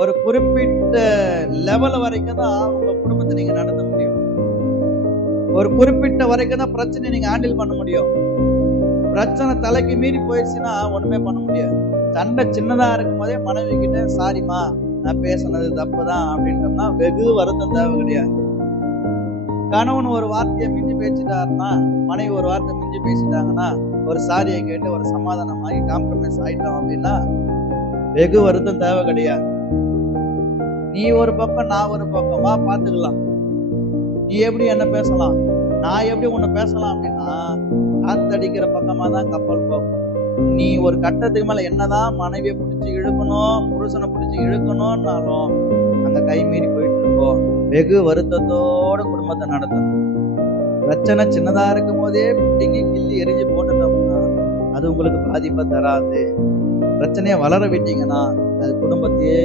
ஒரு குறிப்பிட்ட லெவல் வரைக்கும் தான் உங்க குடும்பத்தை நீங்க நடத்த முடியும். ஒரு குறிப்பிட்ட வரைக்கும் தான் பிரச்சனையை நீங்க ஹேண்டில் பண்ண முடியும். பிரச்சனை தலைக்கு மீறி போயிடுச்சுன்னா ஒண்ணுமே பண்ண முடியாது. சண்டை சின்னதா இருக்கும் போதே மனைவி கிட்ட சாரிம்மா, நான் பேசுனது தப்புதான் அப்படின்றோம்னா வெகு வருத்தம் தேவை கிடையாது. கணவன் ஒரு வார்த்தையை மிஞ்சி பேசிட்டாருன்னா, மனைவி ஒரு வார்த்தை மிஞ்சி பேசிட்டாங்கன்னா, ஒரு சாரியை கேட்டு ஒரு சமாதானமாகி காம்ப்ரமைஸ் ஆயிட்டோம் அப்படின்னா வெகு வருத்தம் தேவை கிடையாது. நீ ஒரு பக்கம், நான் ஒரு பக்கம், வா பாத்துக்கலாம். நீ எப்படி என்ன பேசலாம், நான் எப்படி உன்னை பேசலாம் அப்படின்னா காத்தடிக்கிற பக்கமா தான் கப்பல் போகும். நீ ஒரு கட்டத்துக்கு மேல என்னதான் மனைவியை பிடிச்சி இழுக்கணும், புருஷனை பிடிச்சி இழுக்கணும்னாலும் அங்க கை மீறி போயிட்டு இருக்கோம். வெகு வருத்தத்தோட குடும்பத்தை நடத்தணும். பிரச்சனை சின்னதா இருக்கும் போதே பிடிங்கி கிள்ளி எரிஞ்சு போட்டுட்டோம்னா அது உங்களுக்கு பாதிப்பை தராது. பிரச்சனையை வளர விட்டீங்கன்னா அது குடும்பத்தையே